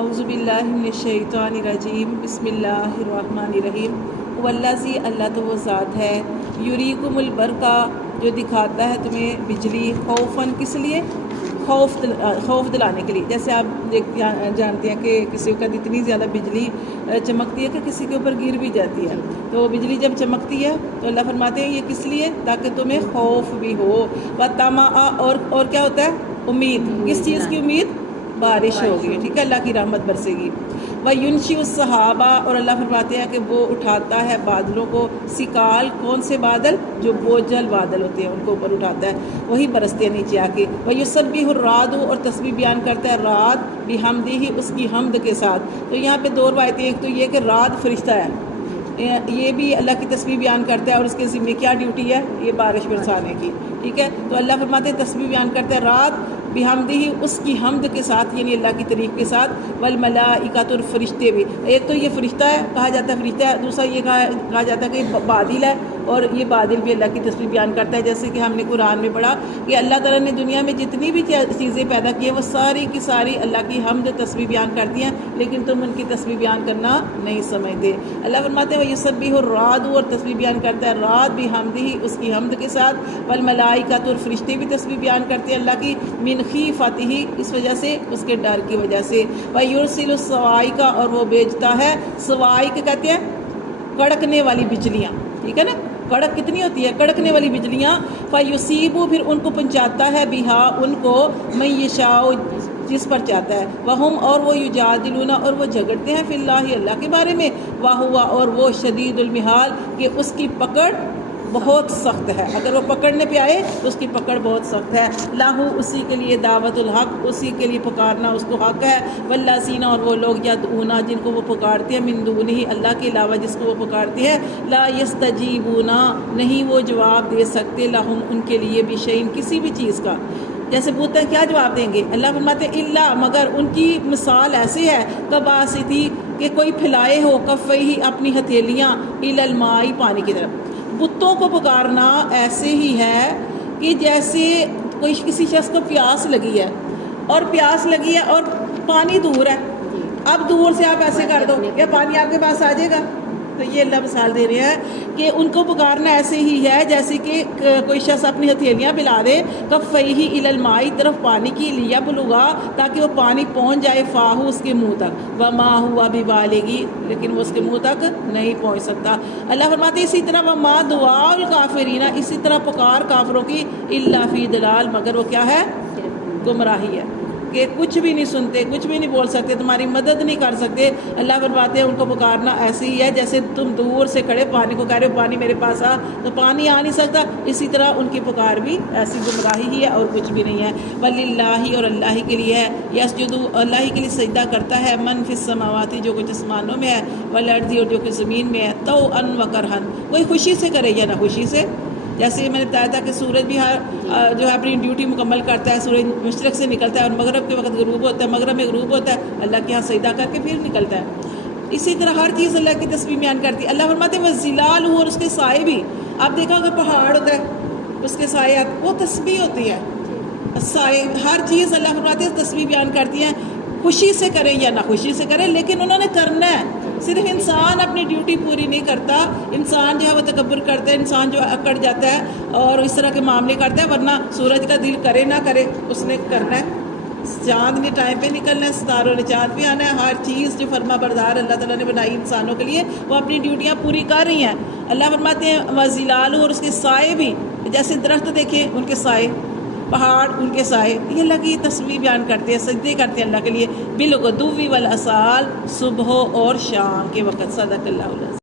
اعوذ باللہ من الشیطان الرجیم بسم اللہ الرحمن الرحیم والذی اللہ تو وہ ذات ہے یریکم البرقا جو دکھاتا ہے تمہیں بجلی خوفاً کس لیے خوف دلانے کے لیے. جیسے آپ جانتے ہیں کہ کسی وقت اتنی زیادہ بجلی چمکتی ہے کہ کسی کے اوپر گر بھی جاتی ہے. تو بجلی جب چمکتی ہے تو اللہ فرماتے ہیں یہ کس لیے تاکہ تمہیں خوف بھی ہو. وَطَمَعَ اور کیا ہوتا ہے امید. کس چیز کی امید؟ بارش ہوگی, ٹھیک ہے, اللہ کی رحمت برسے گی. وَيُنْشِئُ السَّحَابَ اور اللہ فرماتے ہیں کہ وہ اٹھاتا ہے بادلوں کو. سکال کون سے بادل؟ جو بوجھل بادل ہوتے ہیں ان کو اوپر اٹھاتا ہے, وہی برستے ہیں نیچے آ کے. وَيُسَبِّحُ الرَّعْدُ اور تسبیح بیان کرتا ہے رات بِحَمْدِهِ اس کی حمد کے ساتھ. تو یہاں پہ دو روایتیں, ایک تو یہ کہ رات فرشتہ ہے, یہ بھی اللہ کی تسبیح بیان کرتا ہے اور اس کے ذمہ کیا ڈیوٹی ہے؟ یہ بارش برسانے کی, ٹھیک ہے. تو اللہ فرماتے ہیں تسبیح بیان کرتا ہے رات بِحَمْدِهِ اس کی حمد کے ساتھ, یعنی اللہ کی تعریف کے ساتھ. وَالْمَلَائِکَةُ اور فرشتے بھی. ایک تو یہ فرشتہ ہے, کہا جاتا ہے فرشتہ ہے, دوسرا یہ کہا جاتا ہے کہ بادل ہے, اور یہ بادل بھی اللہ کی تسبیح بیان کرتا ہے. جیسے کہ ہم نے قرآن میں پڑھا کہ اللہ تعالیٰ نے دنیا میں جتنی بھی چیزیں پیدا کی ہیں وہ ساری کی ساری اللہ کی حمد تسبیح بیان کرتی ہیں, لیکن تم ان کی تسبیح بیان کرنا نہیں سمجھتے. اللہ فرماتے ہیں وَيُسَبِّحُ الرَّعْدُ اور تسبیح بیان کرتا ہے رات بِحَمْدِهِ اس کی حمد کے ساتھ. وَالْمَلَائِکَةُ اور فرشتے بھی تسبیح بیان کرتے ہیں اللہ کی من خیفتہ اس وجہ سے, اس کے ڈر کی وجہ سے. وَيُرْسِلُ الصَّوَاعِقَ اور وہ بھیجتا ہے, صواعق کہتے ہیں کڑکنے والی بجلیاں, ٹھیک ہے نا. کڑک کتنی ہوتی ہے؟ کڑکنے والی بجلیاں. فَيُصِيبُ پھر ان کو پہنچاتا ہے بہا ان کو, مَن یشاء جس پر چاہتا ہے. وَهُمْ اور وہ یجادلون اور وہ جھگڑتے ہیں فی اللہ اللہ کے بارے میں. وَهُوَ اور وہ شدید المحال کہ اس کی پکڑ بہت سخت ہے. اگر وہ پکڑنے پہ آئے تو اس کی پکڑ بہت سخت ہے. لاہو اسی کے لیے دعوت الحق, اسی کے لیے پکارنا اس کو حق ہے. والذین اور وہ لوگ یدعون جن کو وہ پکارتے ہیں, من دونہ اللہ کے علاوہ جس کو وہ پکارتے ہیں, لا یستجیبون نہیں وہ جواب دے سکتے, لہم ان کے لیے بشیء کسی بھی چیز کا. جیسے پوچھتے ہیں کیا جواب دیں گے, اللہ فرماتے ہیں الا مگر ان کی مثال ایسی ہے کباسطی کہ کوئی پھیلائے ہو کفیہ اپنی ہتھیلیاں الی الماء پانی کی طرف. بتوں کو پکارنا ایسے ہی ہے کہ جیسے کوئی کسی شخص کو پیاس لگی ہے, اور پیاس لگی ہے اور پانی دور ہے, اب دور سے آپ ایسے کر دو کیا پانی آپ کے پاس آ جائے گا؟ تو یہ اللہ مثال دے رہے ہیں کہ ان کو پکارنا ایسے ہی ہے جیسے کہ کوئی شخص اپنی ہتھیلیاں پھیلا دے کفیہ الی الماء طرف پانی کی, لیبلغا تاکہ وہ پانی پہنچ جائے فاہو اس کے منہ تک, وما ہوا ببالغ لیکن وہ اس کے منہ تک نہیں پہنچ سکتا. اللہ فرماتے اسی طرح وما دعاء الکافرین اسی طرح پکار کافروں کی الا فی ضلال مگر وہ کیا ہے؟ گمراہی ہے, کہ کچھ بھی نہیں سنتے, کچھ بھی نہیں بول سکتے, تمہاری مدد نہیں کر سکتے. اللہ فرماتے ہیں ان کو پکارنا ایسے ہی ہے جیسے تم دور سے کھڑے پانی کو کہہ رہے ہو پانی میرے پاس آ, تو پانی آ نہیں سکتا. اسی طرح ان کی پکار بھی ایسی گمراہی ہی ہے اور کچھ بھی نہیں ہے. وللہ اور اللہ ہی کے لیے ہے, یسجد اللہ ہی کے لیے سجدہ کرتا ہے, من فی السماوات جو کچھ آسمانوں میں ہے, والارض اور جو کچھ زمین میں ہے, طوعا وکرہا کوئی خوشی سے کرے یا نہ خوشی سے. جیسے میں نے بتایا تھا کہ سورج بھی جو ہے اپنی ڈیوٹی مکمل کرتا ہے, سورج مشرق سے نکلتا ہے اور مغرب کے وقت غروب ہوتا ہے, مغرب میں غروب ہوتا ہے, اللہ کے ہاں سجدہ کر کے پھر نکلتا ہے. اسی طرح ہر چیز اللہ کی تسبیح بیان کرتی ہے. اللہ فرماتے ہیں وَظِلَالُ اور اس کے سائے بھی. آپ دیکھا کہ پہاڑ ہوتا ہے اس کے سائے وہ تسبیح ہوتی ہے, سائے ہر چیز اللہ فرماتے ہیں تسبیح بیان کرتی ہیں. خوشی سے کریں یا نہ خوشی سے کریں لیکن انہوں نے کرنا ہے. صرف انسان اپنی ڈیوٹی پوری نہیں کرتا, انسان جو ہے وہ تکبر کرتا ہے, انسان جو اکڑ جاتا ہے اور اس طرح کے معاملے کرتا ہے. ورنہ سورج کا دل کرے نہ کرے اس نے کرنا ہے, چاند نے ٹائم پہ نکلنا ہے, ستاروں نے چاند پہ آنا ہے. ہر چیز جو فرما بردار اللہ تعالیٰ نے بنائی انسانوں کے لیے وہ اپنی ڈیوٹیاں پوری کر رہی ہیں. اللہ فرماتے ہیں وَظِلَالُ اور اس کے سائے بھی, جیسے درخت دیکھیں ان کے سائے, پہاڑ ان کے سائے, یہ اللہ کی تسبیح بیان کرتے ہیں, سجدے کرتے ہیں اللہ کے لیے. بالغدو والآصال صبح اور شام کے وقت. صدق اللہ العظیم.